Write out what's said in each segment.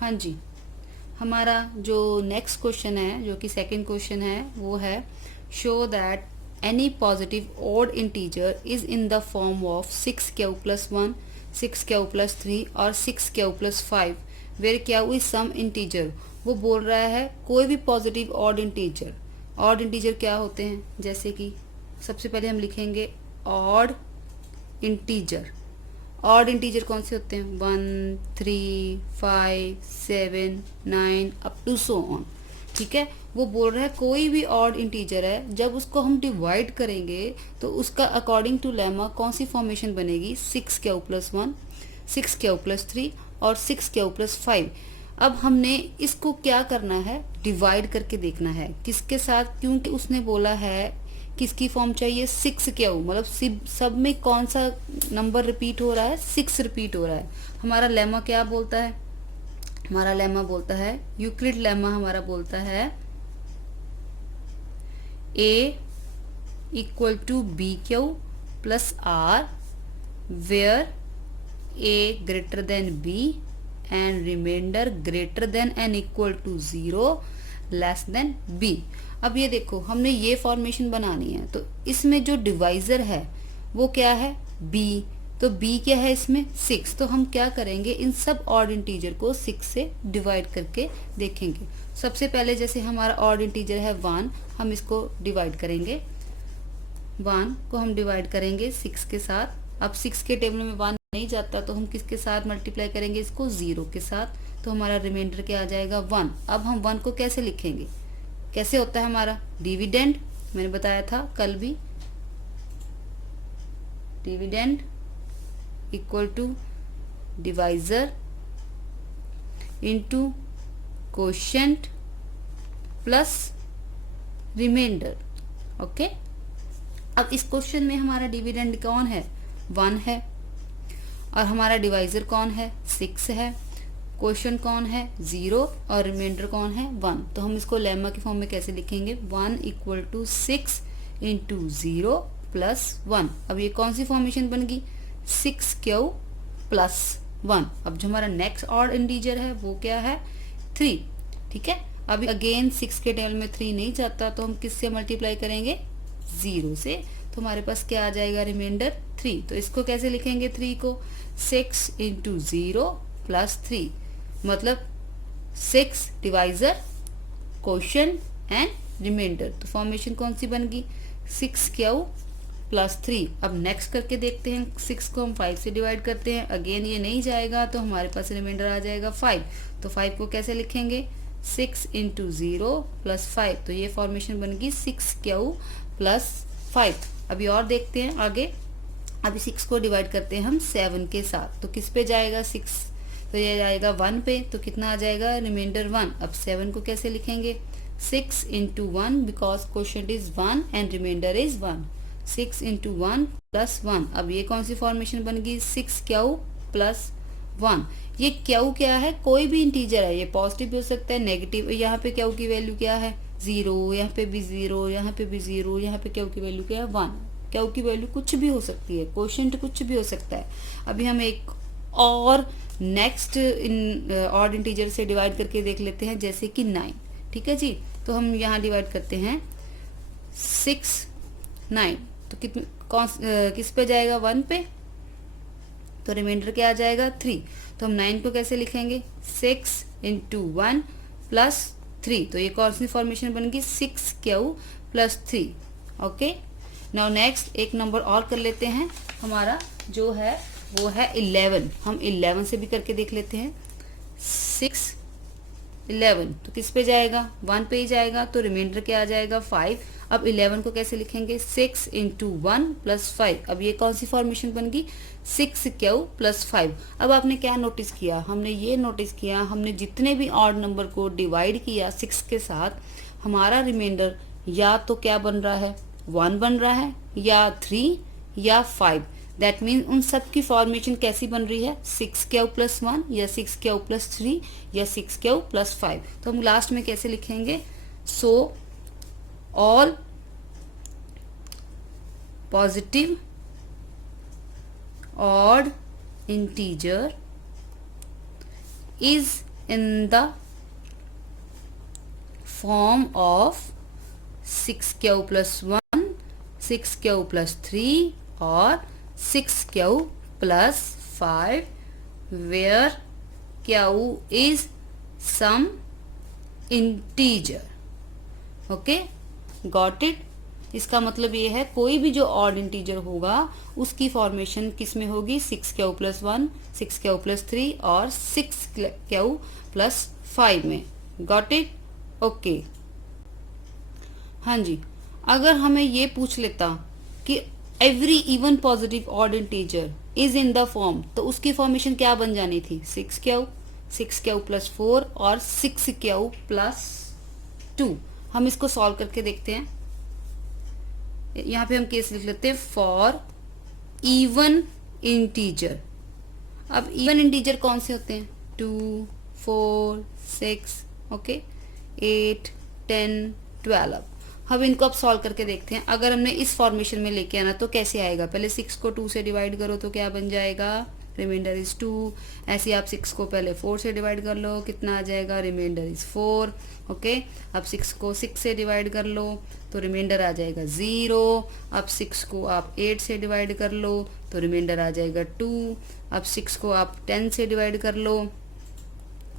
हाँ जी, हमारा जो नेक्स्ट क्वेश्चन है, जो कि सेकंड क्वेश्चन है, वो है show that any positive odd integer is in the form of 6q+1, 6q+3 और 6q+5 where Q is some integer. वो बोल रहा है कोई भी positive odd integer. Odd integer क्या होते हैं, जैसे कि सबसे पहले हम लिखेंगे ऑड इंटीजर। ऑड इंटीजर कौन से होते हैं? 1, 3, 5, 7, 9 अप टू सो ऑन। ठीक है, वो बोल रहा है कोई भी ऑड इंटीजर है, जब उसको हम डिवाइड करेंगे तो उसका अकॉर्डिंग टू लेमा कौन सी फॉर्मेशन बनेगी? 6q+1, 6q+3 और 6q+5। अब हमने इसको क्या करना है? डिवाइड करके देखना है। किसके साथ? क्योंकि उसने बोला है किसकी फॉर्म चाहिए? 6q, मतलब सब में कौन सा नंबर रिपीट हो रहा है? 6 रिपीट हो रहा है। हमारा लेमा क्या बोलता है? हमारा लेमा बोलता है, यूक्लिड लेमा हमारा बोलता है a equal to B Q plus are where a greater than b and remainder greater than and equal to 0 less than b। अब ये देखो, हमने ये फॉर्मेशन बनानी है, तो इसमें जो डिवाइजर है वो क्या है? b। तो b क्या है इसमें? 6। तो हम क्या करेंगे? इन सब ऑड इंटीजर को 6 से डिवाइड करके देखेंगे। सबसे पहले जैसे हमारा ऑड इंटीजर है 1, हम इसको डिवाइड करेंगे। 1 को हम डिवाइड करेंगे 6 के साथ। अब 6 के टेबल में 1 नहीं जाता, तो हम किसके साथ मल्टीप्लाई करेंगे? इसको 0 के साथ। तो हमारा रिमाइंडर क्या आ जाएगा? 1। अब हम 1 को कैसे लिखेंगे? कैसे होता है हमारा डिविडेंड? मैंने बताया था कल भी, dividend equal to divisor into quotient plus remainder. Okay, अब इस क्वेश्चन में हमारा डिविडेंड कौन है? 1 है। और हमारा डिवाइजर कौन है? 6 है। क्वेश्चन कौन है? 0। और रिमाइंडर कौन है? 1। तो हम इसको लेमा के फॉर्म में कैसे लिखेंगे? 1 इक्वल टू 6 इंटू 0 प्लस 1। अब ये कौन सी फॉर्मेशन बन गई? 6q+1। अब जो हमारा नेक्स्ट ऑड इंटीजर है वो क्या है? 3। ठीक है, अभी अगेन 6 के टेबल में 3 नहीं जाता, तो हम किससे मल्टीप्लाई करेंगे? 0 से। तो हमारे पास क्या आ जाएगा? रिमाइंडर 3। तो इसको कैसे लिखेंगे? 3 को 6 इंटू 0 प्लस 3, मतलब 6 डिवाइजर क्वोशिएंट एंड रिमाइंडर। तो फॉर्मेशन कौन सी बन गई? 6q+3। अब नेक्स्ट करके देखते हैं, 6 को हम 5 से डिवाइड करते हैं। अगेन ये नहीं जाएगा, तो हमारे पास रिमाइंडर आ जाएगा 5। तो 5 को कैसे लिखेंगे? 6 इंटू 0 प्लस 5। तो ये फॉर्मेशन बन गई 6q+5। अभी और देखते हैं आगे। अभी 6 को डिवाइड करते हैं हम 7 के साथ, तो किस पे जाएगा? 6, तो ये जाएगा 1 पे। तो कितना आ जाएगा? रिमाइंडर 1। अब 7 को कैसे लिखेंगे? 6 into 1, because quotient is 1 and remainder is 1। 6 into 1 plus 1। अब ये कौन सी फॉर्मेशन बन गई? 6q+1। ये क्यू क्या है? कोई भी इंटीजर है, ये पॉजिटिव भी हो सकता है, नेगेटिव। यहाँ पे क्यू की वैल्यू क्या है? 0। यहाँ पे भी 0, यहाँ पे भी 0, यहाँ पे क्यू की वैल्यू क्या है? 1। क्यू की वैल्यू कुछ भी हो सकती है, क्वोशिएंट कुछ भी हो सकता है। अभी हम एक और नेक्स्ट ऑड इंटीजर से डिवाइड करके देख लेते हैं, जैसे कि 9। ठीक है जी, तो हम यहाँ डिवाइड करते हैं 6, 9। तो किस पे जाएगा? 1 पे। तो रिमाइंडर क्या आ जाएगा? 3। तो हम 9 को कैसे लिखेंगे? 6 इंटू 1 प्लस 3। तो ये कौन सी फॉर्मेशन बन गई? 6q+3। ओके, नाउ नेक्स्ट एक नंबर और कर लेते हैं। हमारा जो है वो है 11। हम 11 से भी करके देख लेते हैं। 6, 11। तो किस पे जाएगा? 1 पे ही जाएगा। तो रिमाइंडर क्या आ जाएगा? 5। अब 11 को कैसे लिखेंगे? 6 इंटू 1 प्लस 5। अब ये कौन सी फॉर्मेशन बन गई? 6q+5। अब आपने क्या नोटिस किया? हमने ये नोटिस किया, हमने जितने भी ऑड नंबर को डिवाइड किया 6 के साथ, हमारा रिमाइंडर या तो क्या बन रहा है? 1 बन रहा है, या 3, या 5। दैट मीन उन सब की फॉर्मेशन कैसी बन रही है? 6q+1 या 6q+3 या 6q+5। तो हम लास्ट में कैसे लिखेंगे? So all positive odd integer is in the form of 6q plus 1, 6q plus 3 or 6q plus 5 where q is some integer. Okay, got it. इसका मतलब ये है कोई भी जो ऑड इंटीजर होगा उसकी फॉर्मेशन किस में होगी, 6q प्लस 1, 6q प्लस 3 और 6q प्लस 5 में। Got it, okay. हाँ जी, अगर हमें ये पूछ लेता कि every even positive odd integer is in the form, तो उसकी फॉर्मेशन क्या बन जानी थी, 6q प्लस 4 और 6q प्लस 2। हम इसको सॉल्व करके देखते हैं। यहां पे हम केस लिख लेते हैं फॉर इवन इंटीजर। अब इवन इंटीजर कौन से होते हैं, 2, 4, 6, ओके, 8, 10, 12। अब इनको अब सॉल्व करके देखते हैं। अगर हमने इस फॉर्मेशन में लेके आना तो कैसे आएगा, पहले 6 को 2 से डिवाइड करो तो क्या बन जाएगा, रिमाइंडर इज 2। ऐसे आप 6 को पहले 4 से डिवाइड कर लो, कितना आ जाएगा, रिमाइंडर इज 4। ओके, अब 6 को 6 से डिवाइड कर लो तो रिमाइंडर आ जाएगा 0। अब 6 को आप 8 से डिवाइड कर लो तो रिमाइंडर आ जाएगा 2। अब 6 को आप 10 से डिवाइड कर लो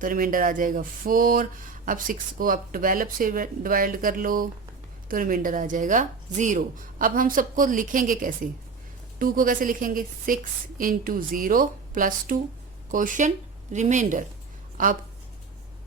तो रिमाइंडर आ जाएगा 4। अब 6 को आप 12 से डिवाइड कर लो तो रिमाइंडर आ जाएगा 0। अब हम सबको लिखेंगे कैसे, 2 को कैसे लिखेंगे, 6 इंटू 0 प्लस 2 क्वेश्चन रिमाइंडर। अब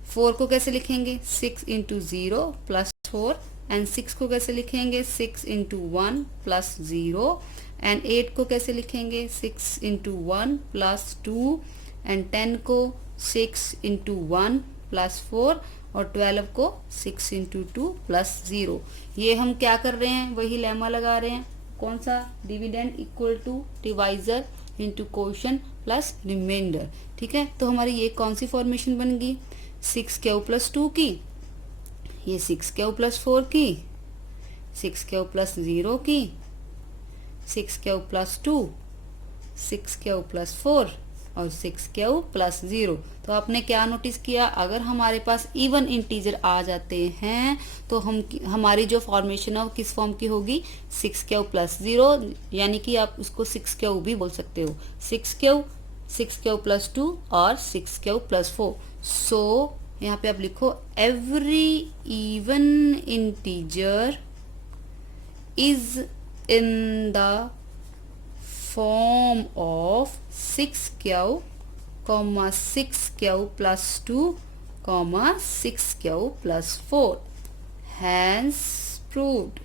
4 को कैसे लिखेंगे, 6 इंटू 0 प्लस 4 एंड 6 को कैसे लिखेंगे, 6 इंटू 1 प्लस 0 एंड 8 को कैसे लिखेंगे, 6 इंटू 1 प्लस 2 एंड 10 को 6 इंटू 1 प्लस 4 और 12 को 6 इंटू 2 प्लस 0। ये हम क्या कर रहे हैं, वही लेमा लगा रहे हैं, कौन सा, dividend equal to divisor into quotient plus remainder. ठीक है, तो हमारी ये कौन सी फॉर्मेशन बन गई, 6q प्लस 2 की, ये 6q प्लस 4 की, 6q प्लस 0 की, 6q प्लस 2, 6q प्लस 4 और 6q प्लस 0। तो आपने क्या नोटिस किया, अगर हमारे पास इवन इंटीजर आ जाते हैं तो हमारी जो फॉर्मेशन है वो किस फॉर्म की होगी, 6q प्लस 0, यानी कि आप उसको 6q भी बोल सकते हो, 6q प्लस 2 और 6q प्लस 4। सो यहाँ पे आप लिखो every even integer is in the form of 6q, 6q plus 2, 6q plus 4. Hence proved.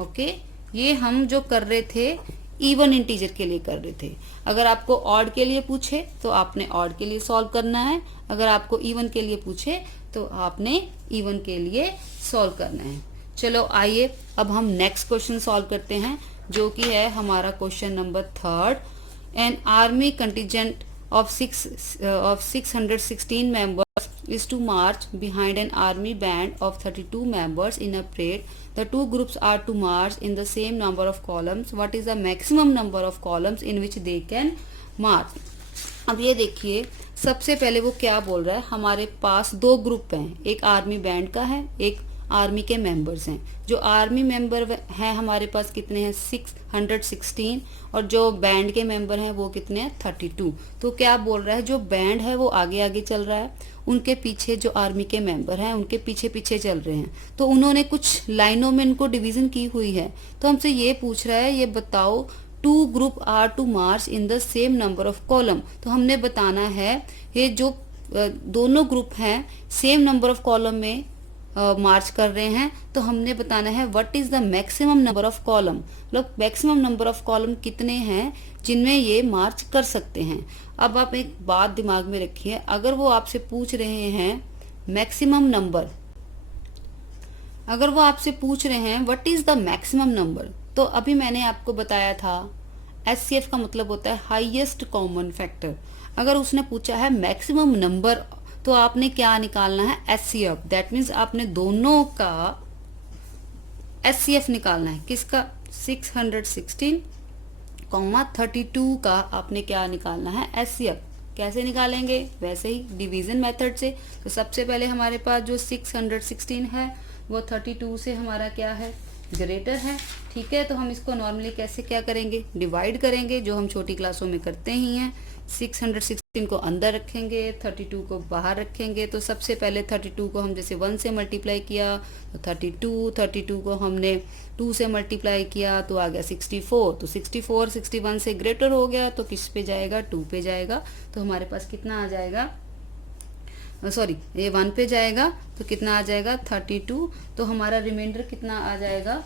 Okay, ये हम जो कर रहे थे इवन इंटीजर के लिए कर रहे थे। अगर आपको ऑड के लिए पूछे तो आपने ऑड के लिए सॉल्व करना है, अगर आपको इवन के लिए पूछे तो आपने इवन के लिए सॉल्व करना है। चलो आइए अब हम नेक्स्ट क्वेश्चन सॉल्व करते हैं, जो कि है हमारा question number 3। An army contingent of 616 members is to march behind an army band of 32 members in a parade. The two groups are to march in the same number of columns. What is the maximum number of columns in which they can march? अब ये देखिए, सबसे पहले वो क्या बोल रहा है, हमारे पास 2 ग्रुप हैं, एक आर्मी बैंड का है, एक आर्मी के मेंबर्स हैं। जो आर्मी मेंबर हैं हमारे पास कितने हैं, 616, और जो बैंड के मेंबर हैं वो कितने हैं, 32। तो क्या बोल रहा है, जो बैंड है वो आगे आगे चल रहा है, उनके पीछे जो आर्मी के मेंबर हैं उनके पीछे पीछे चल रहे हैं। तो उन्होंने कुछ लाइनों में इनको डिवीजन की हुई है। तो हमसे ये पूछ रहा है, ये बताओ 2 group are to march in the same number of column. तो हमने बताना है ये जो दोनों ग्रुप हैं सेम नंबर ऑफ कॉलम में मार्च कर रहे हैं, तो हमने बताना है what is the maximum number of column, मतलब मैक्सिमम नंबर ऑफ कॉलम कितने हैं जिनमें ये मार्च कर सकते हैं। अब आप एक बात दिमाग में रखिए, अगर वो आपसे पूछ रहे हैं मैक्सिमम नंबर, अगर वो आपसे पूछ रहे हैं what is the maximum number, तो अभी मैंने आपको बताया था एचसीएफ का मतलब होता है हाईएस्ट कॉमन फैक्टर। अगर उसने पूछा है मैक्सिमम नंबर तो आपने क्या निकालना है, एचसीएफ। दैट मीन्स आपने दोनों का एचसीएफ निकालना है, किसका, 616, 32 का आपने क्या निकालना है, एचसीएफ। कैसे निकालेंगे? वैसे ही डिवीजन मेथड से। तो सबसे पहले हमारे पास जो 616 है वो 32 से हमारा क्या है? ग्रेटर है। ठीक है, तो हम इसको नॉर्मली कैसे क्या करेंगे? डिवाइड करेंगे, जो हम छोटी क्लासों में करते ही हैं। 616 को अंदर रखेंगे, 32 को बाहर रखेंगे। तो सबसे पहले 32 को हम जैसे 1 से मल्टीप्लाई किया तो 32 को हमने 2 से मल्टीप्लाई किया तो आ गया 64। तो 64 61 से ग्रेटर हो गया तो किस पे जाएगा? 2 पे जाएगा। तो हमारे पास कितना आ जाएगा? सॉरी, ये 1 पे जाएगा तो कितना आ जाएगा? 32। तो हमारा रिमाइंडर कितना आ जाएगा?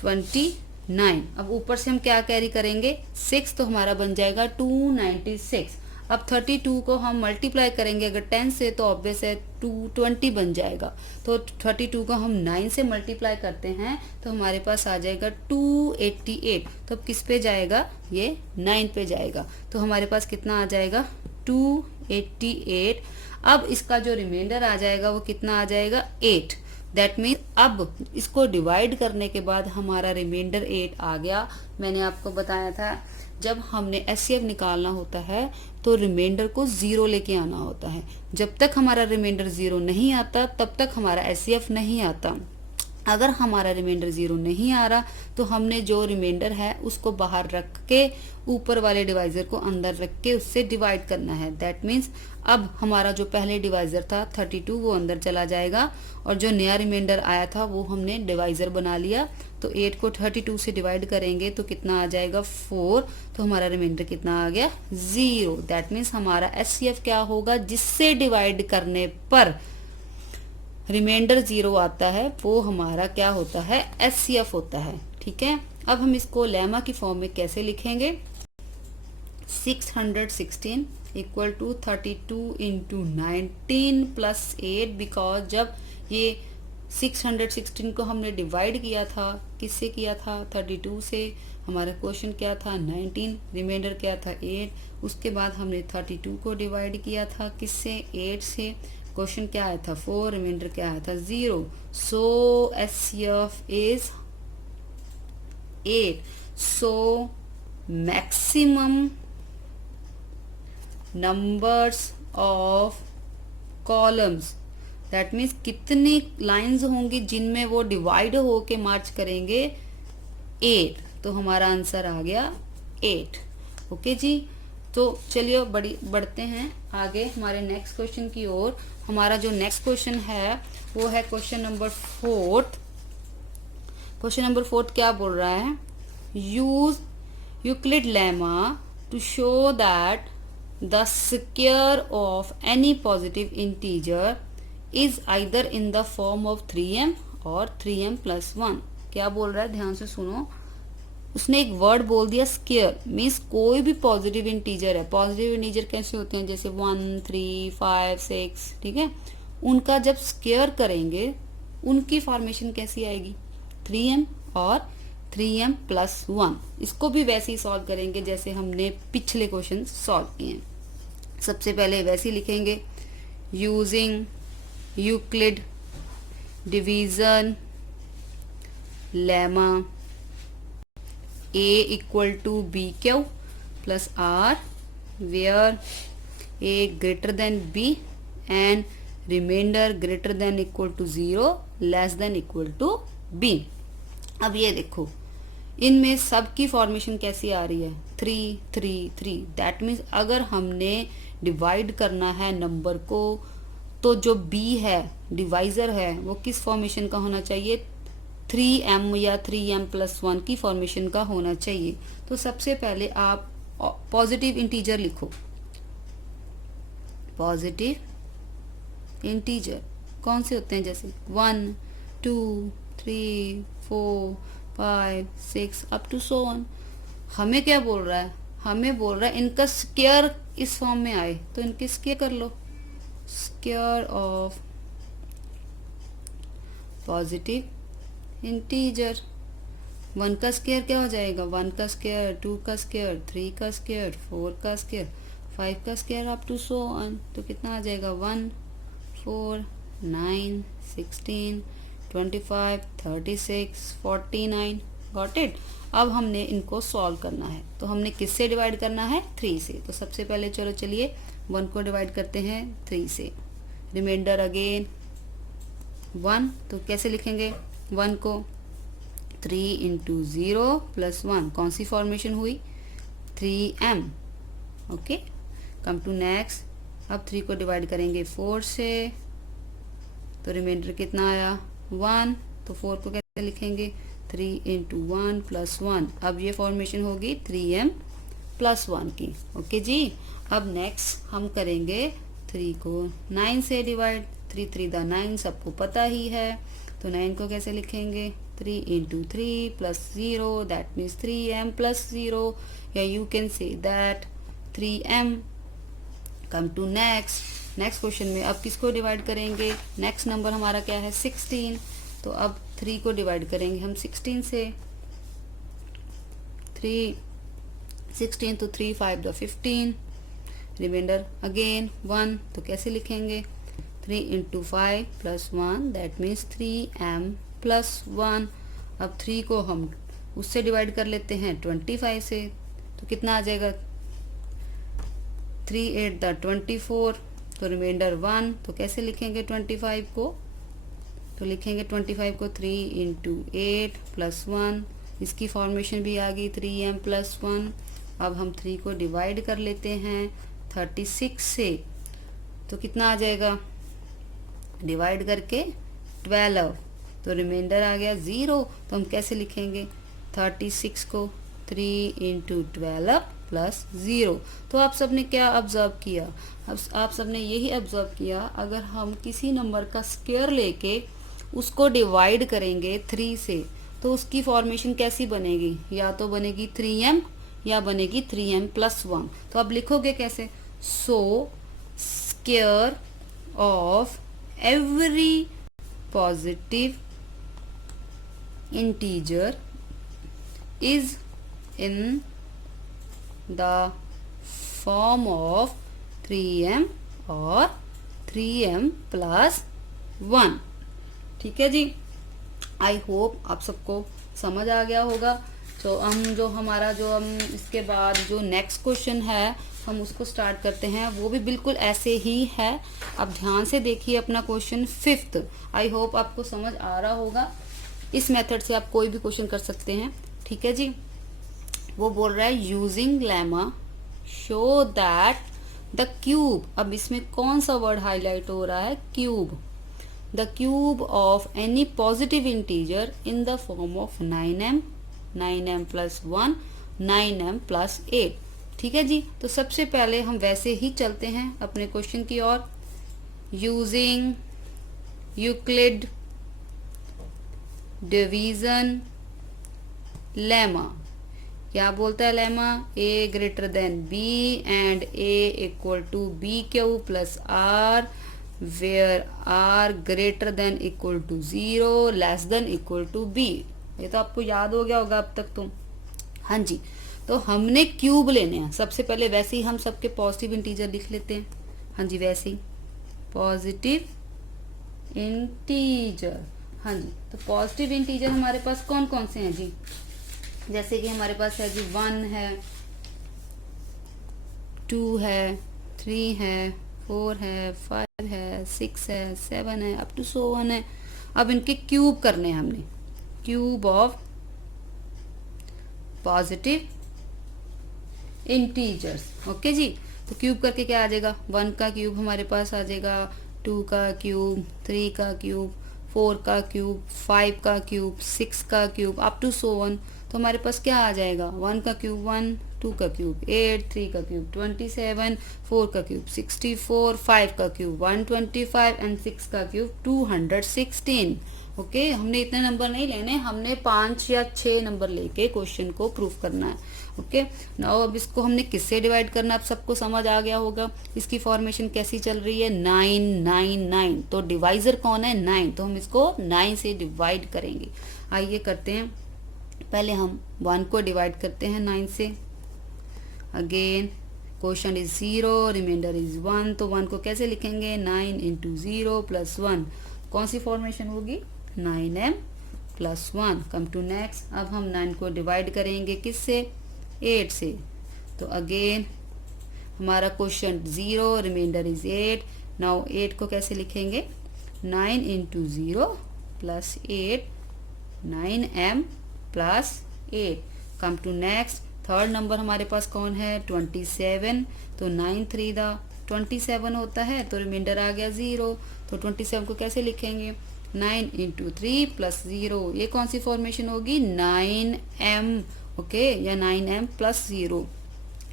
29। अब ऊपर से हम क्या कैरी करेंगे? 6, तो हमारा बन जाएगा 296। अब 32 को हम मल्टीप्लाई करेंगे अगर 10 से तो ऑब्वियस है 220 बन जाएगा। तो 32 को हम 9 से मल्टीप्लाई करते हैं तो हमारे पास आ जाएगा 288। तो अब किस पे जाएगा? ये 9 पे जाएगा। तो हमारे पास कितना आ जाएगा? 288। अब इसका जो रिमाइंडर आ जाएगा वो कितना आ जाएगा? 8। दैट मीन अब इसको डिवाइड करने के बाद हमारा रिमाइंडर 8 आ गया। मैंने आपको बताया था जब हमने एचसीएफ निकालना होता है तो रिमाइंडर को 0 लेके आना होता है। जब तक हमारा रिमाइंडर 0 नहीं आता तब तक हमारा एचसीएफ नहीं आता। अगर हमारा रिमाइंडर 0 नहीं आ रहा तो हमने जो रिमाइंडर है उसको बाहर रख के ऊपर वाले डिवाइजर को अंदर रख के उससे डिवाइड करना है। दैट मीन्स अब हमारा जो पहले डिवाइजर था 32 वो अंदर चला जाएगा और जो नया रिमाइंडर आया था वो हमने डिवाइजर बना लिया। तो 8 को 32 से डिवाइड करेंगे तो कितना आ जाएगा? 4। तो हमारा रिमाइंडर कितना आ गया? 0। दैट मीन्स हमारा एचसीएफ क्या होगा? जिससे डिवाइड करने पर रिमाइंडर 0 आता है वो हमारा क्या होता है? एचसीएफ होता है। ठीक है, अब हम इसको लेमा की फॉर्म में कैसे लिखेंगे? 616 equal to 32 into 19 plus 8। Because जब ये 616 को हमने डिवाइड किया था, किससे किया था? 32 से। हमारा क्वेश्चन क्या था? 19। रिमाइंडर क्या था? 8। उसके बाद हमने 32 को डिवाइड किया था किससे? 8 से। क्वेश्चन क्या आया था? 4। रिमाइंडर क्या आया था? 0। So HCF is 8। So maximum numbers of columns, that means कितनी लाइंस होंगी जिनमें वो डिवाइड होके मार्च करेंगे? 8। तो हमारा आंसर आ गया 8। ओके जी, तो चलिए बढ़ते हैं आगे हमारे नेक्स्ट क्वेश्चन की ओर। हमारा जो नेक्स्ट क्वेश्चन है वो है क्वेश्चन नंबर 4। क्वेश्चन नंबर 4 क्या बोल रहा है? Use Euclid lemma to show that the square of any positive integer is either in the form of 3m और 3m plus 1। क्या बोल रहा है? ध्यान से सुनो। उसने एक वर्ड बोल दिया स्क्वायर, मीन्स कोई भी पॉजिटिव इंटीजर है। पॉजिटिव इंटीजर कैसे होते हैं? जैसे 1 3 5 6। ठीक है, उनका जब स्क्वायर करेंगे उनकी फॉर्मेशन कैसी आएगी? 3m और 3m प्लस 1। इसको भी वैसे ही सॉल्व करेंगे जैसे हमने पिछले क्वेश्चन सॉल्व किए हैं। सबसे पहले वैसे ही लिखेंगे, using Euclid division lemma a equal to B Q plus are where a greater than b and remainder greater than equal to 0 less than equal to b। अब ये देखो इनमें सबकी फॉर्मेशन कैसी आ रही है? 3 3 3। दैट मीन्स अगर हमने डिवाइड करना है नंबर को तो जो b है डिवाइजर है वो किस फॉर्मेशन का होना चाहिए? 3m या 3m प्लस 1 की फॉर्मेशन का होना चाहिए। तो सबसे पहले आप पॉजिटिव इंटीजर लिखो। पॉजिटिव इंटीजर कौन से होते हैं? जैसे 1 2 3 4 5 6 अप टू सो ऑन। हमें क्या बोल रहा है? हमें बोल रहा है इनका स्क्वायर इस फॉर्म में आए तो इनके स्क्वायर कर लो। स्क्वायर ऑफ पॉजिटिव इंटीजर 1 का स्क्वायर क्या हो जाएगा? 1 का स्क्वायर, 2 का स्क्वायर, 3 का स्क्वायर, 4 का स्क्वायर, 5 का square up to so on. तो कितना आ जाएगा? 1 4 9 16 25 36 49। Got it. अब हमने इनको सॉल्व करना है, तो हमने किससे डिवाइड करना है? 3 से। तो सबसे पहले चलो चलिए 1 को डिवाइड करते हैं 3 से, रिमाइंडर अगेन 1, तो कैसे लिखेंगे 1 को? 3 इंटू 0 प्लस 1, कौन सी फॉर्मेशन हुई? 3m। Okay, come to next. अब 3 को डिवाइड करेंगे 4 से, तो रिमाइंडर कितना आया? 1। तो 4 को कैसे लिखेंगे? 3 इंटू 1 प्लस 1। अब ये फॉर्मेशन होगी 3m प्लस 1 की। ओके जी। अब नेक्स्ट हम करेंगे 3 को 9 से डिवाइड। 3 3 दा 9 सबको पता ही है, तो 9 को कैसे लिखेंगे? 3 into 3 plus 0, that means 3m plus 0, या you can say that 3m। Come to next question में अब किसको डिवाइड करेंगे? नेक्स्ट नंबर हमारा क्या है? 16। तो अब 3 को डिवाइड करेंगे हम 16 से। 16 तो 3 5 द 15, रिमाइंडर अगेन 1, तो कैसे लिखेंगे? 3 into 5 plus 1, that means 3m plus 1। अब 3 को हम उससे डिवाइड कर लेते हैं 25 से, तो कितना आ जाएगा? 3 8 द 24, तो रिमाइंडर 1, तो कैसे लिखेंगे 25 को? तो लिखेंगे 25 को 3 इंटू 8 प्लस 1, इसकी फॉर्मेशन भी आ गई 3m प्लस 1। अब हम 3 को डिवाइड कर लेते हैं 36 से, तो कितना आ जाएगा? डिवाइड करके 12, तो रिमाइंडर आ गया 0, तो हम कैसे लिखेंगे 36 को? 3 इंटू 12 प्लस 0। तो आप सबने क्या ऑब्जर्व किया? अब आप सबने यही ऑब्जर्व किया, अगर हम किसी नंबर का स्क्वायर लेके उसको डिवाइड करेंगे 3 से, तो उसकी फॉर्मेशन कैसी बनेगी? या तो बनेगी 3m या बनेगी 3m प्लस 1। तो अब लिखोगे कैसे? So square of every positive integer is in the form of 3m और 3m प्लस 1। ठीक है जी। आई होप आप सबको समझ आ गया होगा। तो हम इसके बाद जो नेक्स्ट क्वेश्चन है हम उसको स्टार्ट करते हैं, वो भी बिल्कुल ऐसे ही है। अब ध्यान से देखिए अपना क्वेश्चन 5th। आई होप आपको समझ आ रहा होगा। इस मेथड से आप कोई भी क्वेश्चन कर सकते हैं। ठीक है जी। वो बोल रहा है using lemma show that the cube, अब इसमें कौन सा वर्ड हाईलाइट हो रहा है? Cube. The cube of any positive integer in the form of 9m, 9m plus 1, 9m plus 8। ठीक है जी। तो सबसे पहले हम वैसे ही चलते हैं अपने क्वेश्चन की ओर। यूजिंग यूक्लिड डिवीजन लेमा, क्या बोलता है lemma? a greater than b and a equal to b q plus r, where r greater than equal to 0 less than equal to b। ये तो आपको याद हो गया होगा अब तक तो। हाँ जी। तो हमने क्यूब लेने हैं सबसे पहले। वैसे ही हम सबके पॉजिटिव इंटीजर लिख लेते हैं। हाँ जी, वैसे ही पॉजिटिव इंटीजर। हाँ जी। तो पॉजिटिव इंटीजर हमारे पास कौन कौन से हैं जी? जैसे कि हमारे पास है जी 1 है, 2 है, 3 है, 4 है, 5 है, 6 है, 7 है, अप टू 1 है। अब इनके क्यूब करने हैं हमने। Cube of positive integers. Okay जी। तो क्यूब करके क्या आ जाएगा? 1 का क्यूब हमारे पास आ जाएगा, 2 का क्यूब, 3 का क्यूब, 4 का क्यूब, 5 का क्यूब, 6 का क्यूब, अप टू 1। तो हमारे पास क्या आ जाएगा? 1 का क्यूब 1, 2 का क्यूब 8, 3 का क्यूब 27, 4 का क्यूब 64, 5 का क्यूब 125 एंड 6 का क्यूब 216। ओके। हमने इतने नंबर नहीं लेने, हमने 5 या 6 नंबर लेके क्वेश्चन को प्रूव करना है। ओके। नाउ अब इसको हमने किससे डिवाइड करना है, आप सबको समझ आ गया होगा। इसकी फॉर्मेशन कैसी चल रही है? 9 9 9। तो डिवाइजर कौन है? 9। तो हम इसको 9 से डिवाइड करेंगे। आइए करते हैं। पहले हम 1 को डिवाइड करते हैं 9 से। Again question is 0, remainder is 1। तो 1 को कैसे लिखेंगे? 9 इंटू 0 प्लस 1, कौन सी फॉर्मेशन होगी? 9m plus 1। Come to next, अब हम 9 को डिवाइड करेंगे किससे, 8 से। तो अगेन हमारा क्वेश्चन 0, रिमाइंडर इज 8। नाउ 8 को कैसे लिखेंगे, 9 into 0 plus 8, 9m plus 8। Come to next, third number हमारे पास कौन है, 27। तो 9 3 दा 27 होता है, तो रिमाइंडर आ गया 0। तो 27 को कैसे लिखेंगे, 9 इंटू 3 प्लस 0। ये कौन सी फॉर्मेशन होगी, 9m, ओके, या 9m plus 0।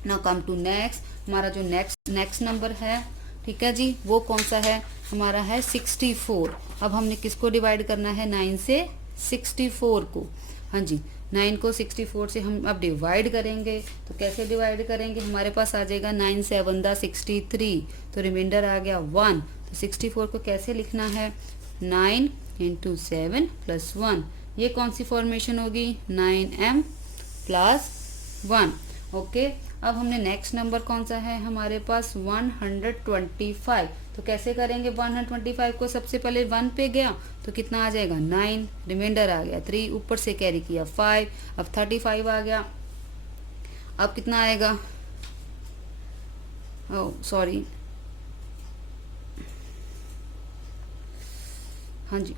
Now come to next, हमारा जो नेक्स्ट नंबर है, ठीक है जी, वो कौन सा है, हमारा है 64। अब हमने किसको डिवाइड करना है, 9 से 64 को। हाँ जी, 9 को 64 से हम अब डिवाइड करेंगे। तो कैसे डिवाइड करेंगे, हमारे पास आ जाएगा 9 7 दा 63। तो रिमाइंडर आ गया 1। तो 64 को कैसे लिखना है, 9 इंटू 7 प्लस 1। ये कौन सी फॉर्मेशन होगी, 9m प्लस 1। ओके, अब हमने नेक्स्ट नंबर कौन सा है हमारे पास, 125। तो कैसे करेंगे, 125 को सबसे पहले 1 पे गया तो कितना आ जाएगा, 9, रिमाइंडर आ गया 3, ऊपर से कैरी किया 5, अब 35 आ गया। अब कितना आएगा, ओह सॉरी, हाँ जी,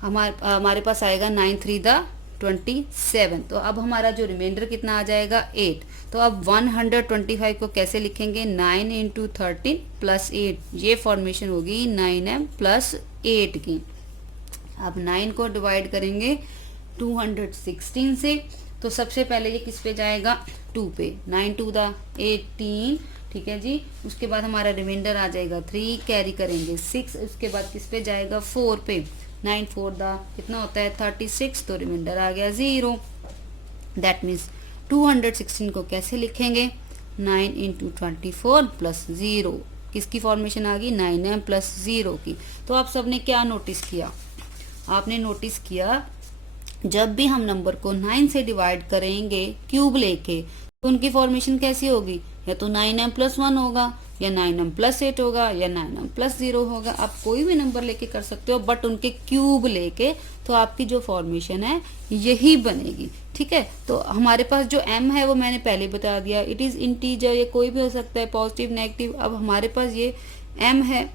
हमारे पास आएगा 9 3 दा 27। तो अब हमारा जो रिमाइंडर कितना आ जाएगा, 8। तो अब 125 को कैसे लिखेंगे, 9 इंटू 13 प्लस 8। ये फॉर्मेशन होगी 9m प्लस 8 की। अब 9 को डिवाइड करेंगे 216 से। तो सबसे पहले ये किस पे जाएगा, 2 पे, 9 2 दा 18, ठीक है जी। उसके बाद हमारा रिमाइंडर आ जाएगा 3, कैरी करेंगे 6। उसके बाद किस पे जाएगा, 4 पे, 9 4 दा कितना होता है, 36। तो रिमाइंडर आ गया 0। दैट मीन्स 216 को कैसे लिखेंगे, 9 इंटू 24 प्लस 0। किसकी फॉर्मेशन आ गई, 9m प्लस 0 की। तो आप सबने क्या नोटिस किया, आपने नोटिस किया जब भी हम नंबर को 9 से डिवाइड करेंगे क्यूब लेके, तो उनकी फॉर्मेशन कैसी होगी, या तो 9m प्लस 1 होगा, या 9m प्लस 8 होगा, या 9m प्लस 0 होगा। आप कोई भी नंबर लेके कर सकते हो, बट उनके क्यूब लेके तो आपकी जो फॉर्मेशन है यही बनेगी, ठीक है। तो हमारे पास जो m है वो मैंने पहले बता दिया, इट इज इंटीजर, ये कोई भी हो सकता है, पॉजिटिव नेगेटिव। अब हमारे पास ये m है,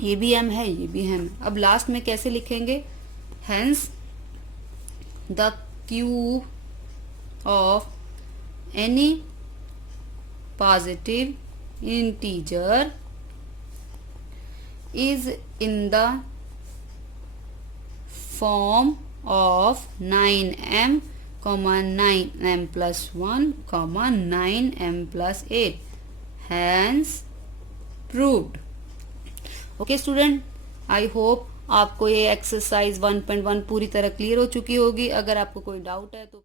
ये भी m है, ये भी m है। अब लास्ट में कैसे लिखेंगे, hence the cube of any positive integer is in the form of 9m, 9m plus 1, 9m plus 8, hence proved। Okay student, I hope आपको ये एक्सरसाइज 1.1 पूरी तरह क्लियर हो चुकी होगी। अगर आपको कोई डाउट है तो